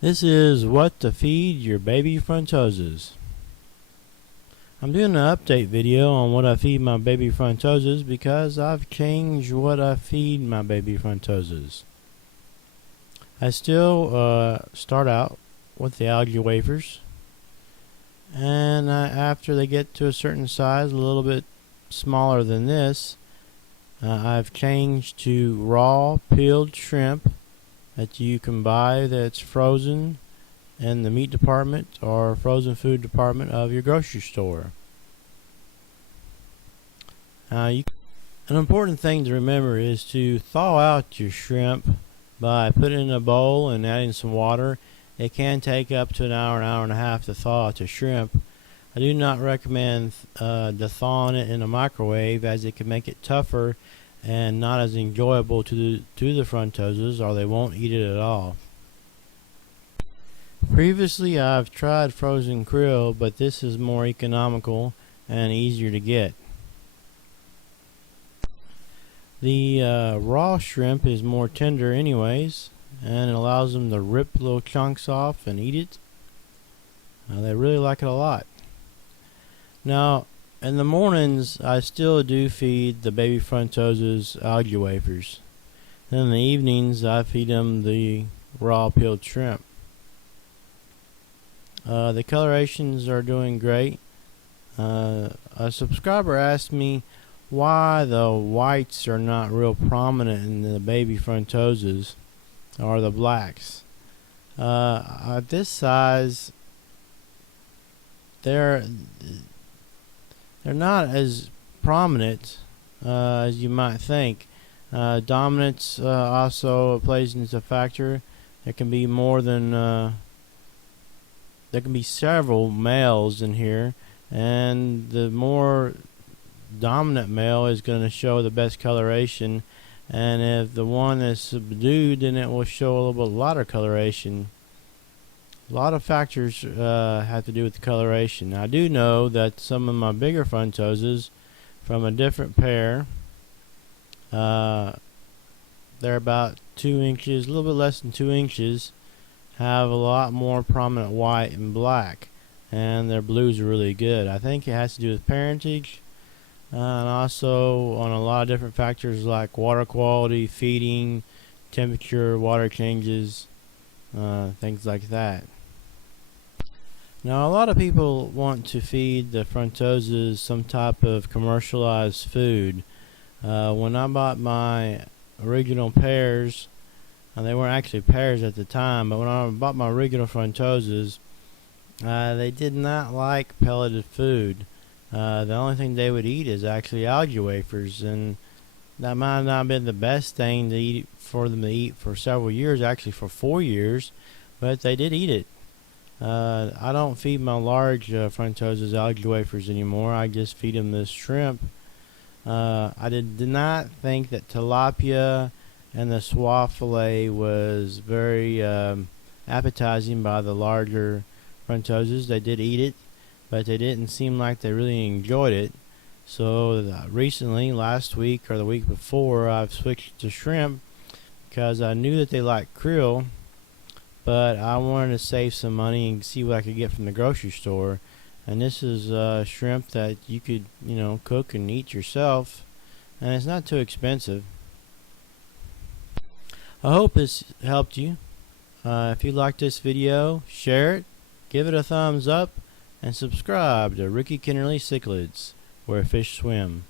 This is what to feed your baby frontosas. I'm doing an update video on what I feed my baby frontosas because I've changed what I feed my baby frontosas. I still start out with the algae wafers, and after they get to a certain size, a little bit smaller than this, I've changed to raw peeled shrimp that you can buy that's frozen in the meat department or frozen food department of your grocery store. An important thing to remember is to thaw out your shrimp by putting it in a bowl and adding some water. It can take up to an hour and a half to thaw out the shrimp. I do not recommend thawing it in a microwave, as it can make it tougher and not as enjoyable to the frontosas, or they won't eat it at all. Previously I've tried frozen krill, but this is more economical and easier to get. The raw shrimp is more tender anyways, and it allows them to rip little chunks off and eat it. They really like it a lot. Now, in the mornings, I still do feed the baby frontosas algae wafers. Then in the evenings, I feed them the raw peeled shrimp. The colorations are doing great. A subscriber asked me why the whites are not real prominent in the baby frontosas, or the blacks. At this size, they're not as prominent as you might think. Dominance also plays into a factor. There can be several males in here, and the more dominant male is going to show the best coloration, and if the one is subdued, then it will show a little bit lighter coloration. A lot of factors have to do with the coloration. Now, I do know that some of my bigger frontosas from a different pair, they're about 2 inches, a little bit less than 2 inches, have a lot more prominent white and black, and their blues are really good. I think it has to do with parentage, and also on a lot of different factors like water quality, feeding, temperature, water changes, things like that. Now, a lot of people want to feed the frontosas some type of commercialized food. When I bought my original pairs, and they weren't actually pairs at the time, but when I bought my original frontosas, they did not like pelleted food. The only thing they would eat is actually algae wafers, and that might not have been the best thing to eat for them to eat for several years, actually for 4 years, but they did eat it. I don't feed my large frontosas algae wafers anymore. I just feed them this shrimp. I did not think that tilapia and the Cyphotilapia was very appetizing by the larger frontosas. They did eat it, but they didn't seem like they really enjoyed it. So recently, last week or the week before, I've switched to shrimp because I knew that they liked krill, but I wanted to save some money and see what I could get from the grocery store. And this is shrimp that you could, cook and eat yourself, and it's not too expensive. I hope this helped you. If you liked this video, share it, give it a thumbs up, and subscribe to Ricky Kennerly Cichlids, where fish swim.